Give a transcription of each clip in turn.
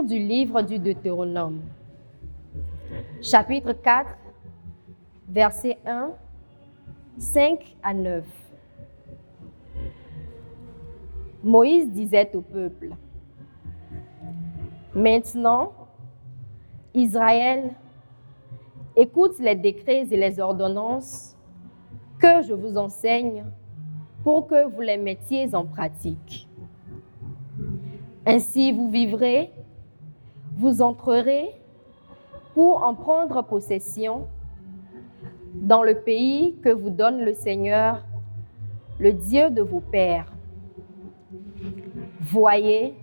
Lecture du livre du Deutéronome, chapitre 4, versets 1, 5 à 9. Moïse disait au peuple: « Maintenant, Israël, écoute les décrets et les ordonnances que je vous enseigne pour que vous les mettiez en pratique. Ainsi vous vivrez, vous entrerez pour en prendre possession dans le pays que vous donne le Seigneur, le Dieu de vos pères. Voyez,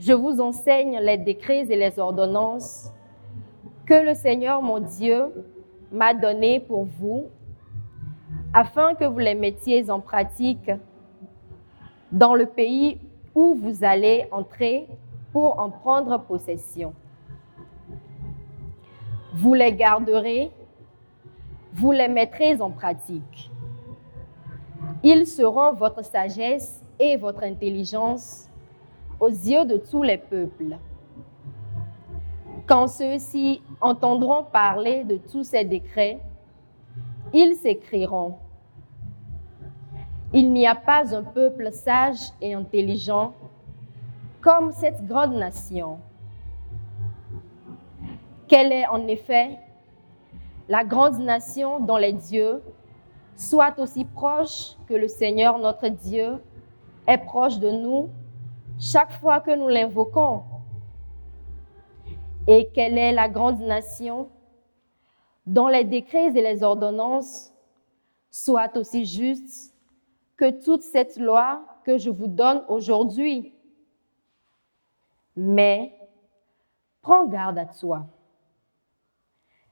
je vous enseigne les décrets et les ordonnances que le Seigneur mon Dieu m'a donnés pour vous, afin que vous les mettiez en pratique dans le pays où vous allez entrer pour en prendre possession. Vous les garderez, vous les mettrez en pratique. Ils seront votre sagesse et votre intelligence aux yeux de tous les peuples. Quand ceux-ci entendront parler de tous ces décrets, ils s'écrieront: il n'y a pas un peuple sage et intelligent comme cette grande nation. Quelle est en effet la grande nation dont les dieux soient aussi proches que le Seigneur notre Dieu est proche de nous chaque fois que nous l'invoquons? Et quelle est la grande nation dont les décrets et les ordonnances soient aussi justes que toute cette loi que je vous donne aujourd'hui? Mais prends garde à toi.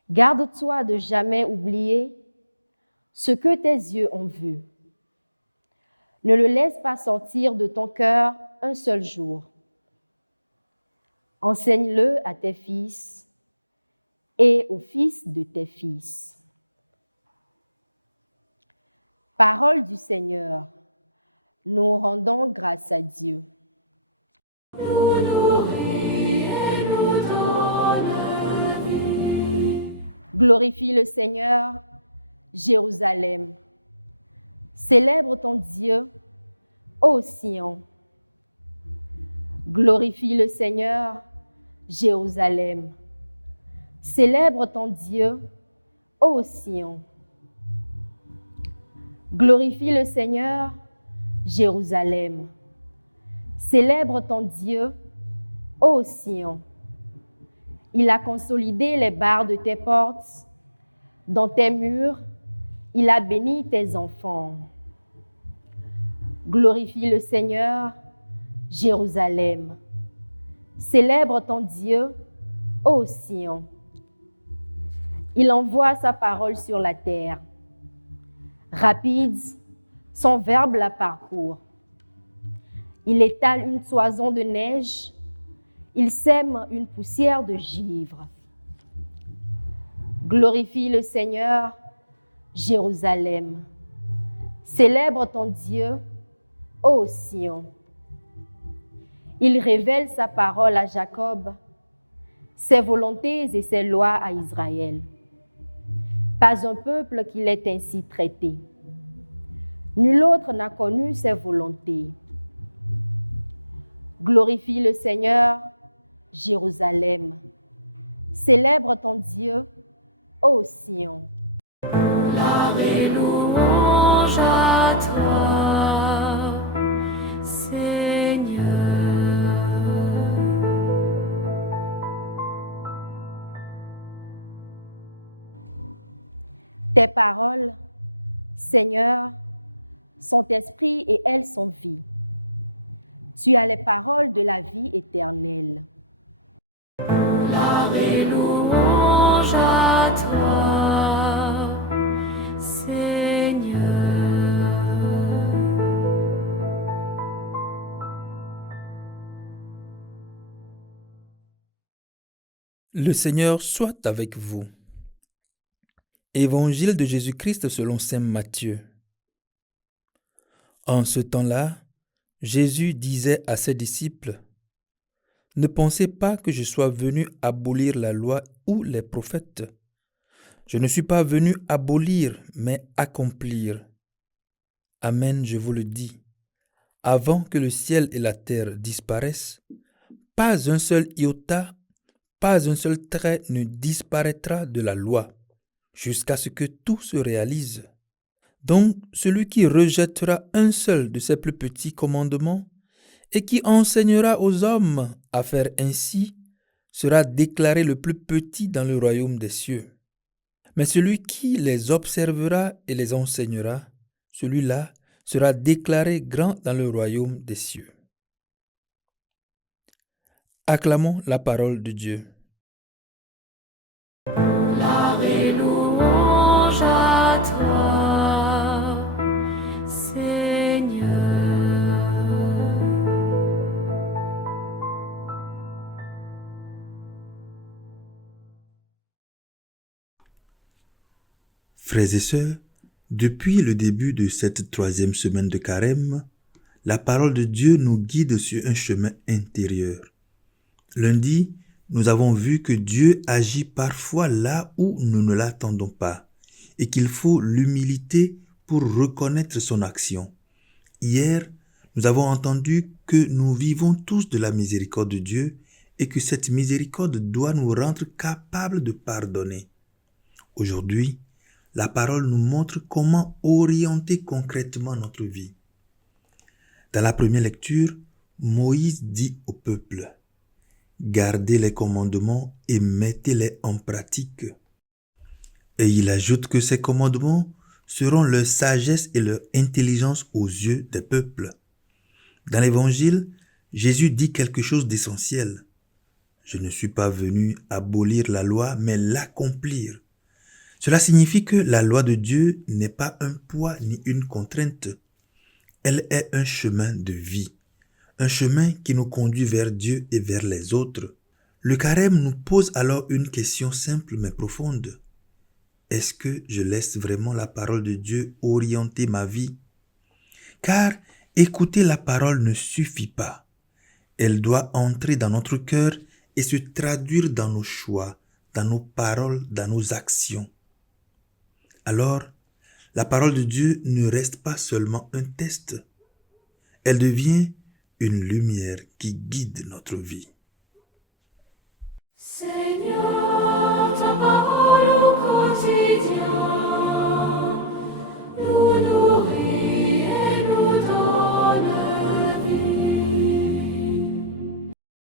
Garde-toi de jamais oublier ce que tes yeux ont vu. Ne le laisse pas sortir de ton cœur un seul jour. Enseigne-le à tes fils et aux fils de tes fils. Parole du Seigneur, nous rendons grâce à Dieu. Nous nourris et nous donne vie. Glorifie le Seigneur, Jérusalem. Célèbre ton Dieu, ô Sion. Glorifie le Seigneur, Jérusalem. Célèbre ton Dieu, ô Sion. Glorifie le Seigneur, Jérusalem. Célèbre ton Dieu, ô Sion. Il a consolidé les barres de tes portes. Dans tes murs, il a béni tes enfants. Glorifie le Seigneur, Jérusalem. Célèbre ton Dieu, ô Sion. Il envoie sa parole sur la terre. Rapide, son verbe la parcourt. Il étale une toison de neige, il sème une poussière de givre. Glorifie le Seigneur, Jérusalem. Célèbre ton Dieu, ô Sion. Il révèle sa parole à Jacob, ses volontés et ses lois à Israël. Pas un peuple qui l'ait ainsi traité. Nul autre n'a connu ses volontés. Glorifie le Seigneur, Jérusalem. Célèbre ton Dieu, ô Sion. Gloire et louange à toi, Seigneur. Tes paroles, Seigneur, sont esprit et elles sont vie. Tu as les paroles de la vie éternelle. Gloire et louange à toi, Seigneur. Le Seigneur soit avec vous. Évangile de Jésus-Christ selon saint Matthieu. En ce temps-là, Jésus disait à ses disciples: Ne pensez pas que je sois venu abolir la loi ou les prophètes. Je ne suis pas venu abolir, mais accomplir. Amen, je vous le dis. Avant que le ciel et la terre disparaissent, pas un seul iota, pas un seul trait ne disparaîtra de la loi, jusqu'à ce que tout se réalise. Donc, celui qui rejettera un seul de ces plus petits commandements et qui enseignera aux hommes à faire ainsi sera déclaré le plus petit dans le royaume des cieux. Mais celui qui les observera et les enseignera, celui-là sera déclaré grand dans le royaume des cieux. Acclamons la parole de Dieu. Gloire et louange à toi, Seigneur. Frères et sœurs, depuis le début de cette 3e semaine de Carême, la parole de Dieu nous guide sur un chemin intérieur. Lundi, nous avons vu que Dieu agit parfois là où nous ne l'attendons pas et qu'il faut l'humilité pour reconnaître son action. Hier, nous avons entendu que nous vivons tous de la miséricorde de Dieu et que cette miséricorde doit nous rendre capables de pardonner. Aujourd'hui, la parole nous montre comment orienter concrètement notre vie. Dans la première lecture, Moïse dit au peuple: « Gardez les commandements et mettez-les en pratique. » Et il ajoute que ces commandements seront leur sagesse et leur intelligence aux yeux des peuples. Dans l'Évangile, Jésus dit quelque chose d'essentiel. « Je ne suis pas venu abolir la loi, mais l'accomplir. » Cela signifie que la loi de Dieu n'est pas un poids ni une contrainte. Elle est un chemin de vie, un chemin qui nous conduit vers Dieu et vers les autres. Le carême nous pose alors une question simple mais profonde. Est-ce que je laisse vraiment la parole de Dieu orienter ma vie? Car écouter la parole ne suffit pas. Elle doit entrer dans notre cœur et se traduire dans nos choix, dans nos paroles, dans nos actions. Alors, la parole de Dieu ne reste pas seulement un test. Elle devient une lumière qui guide notre vie. Seigneur.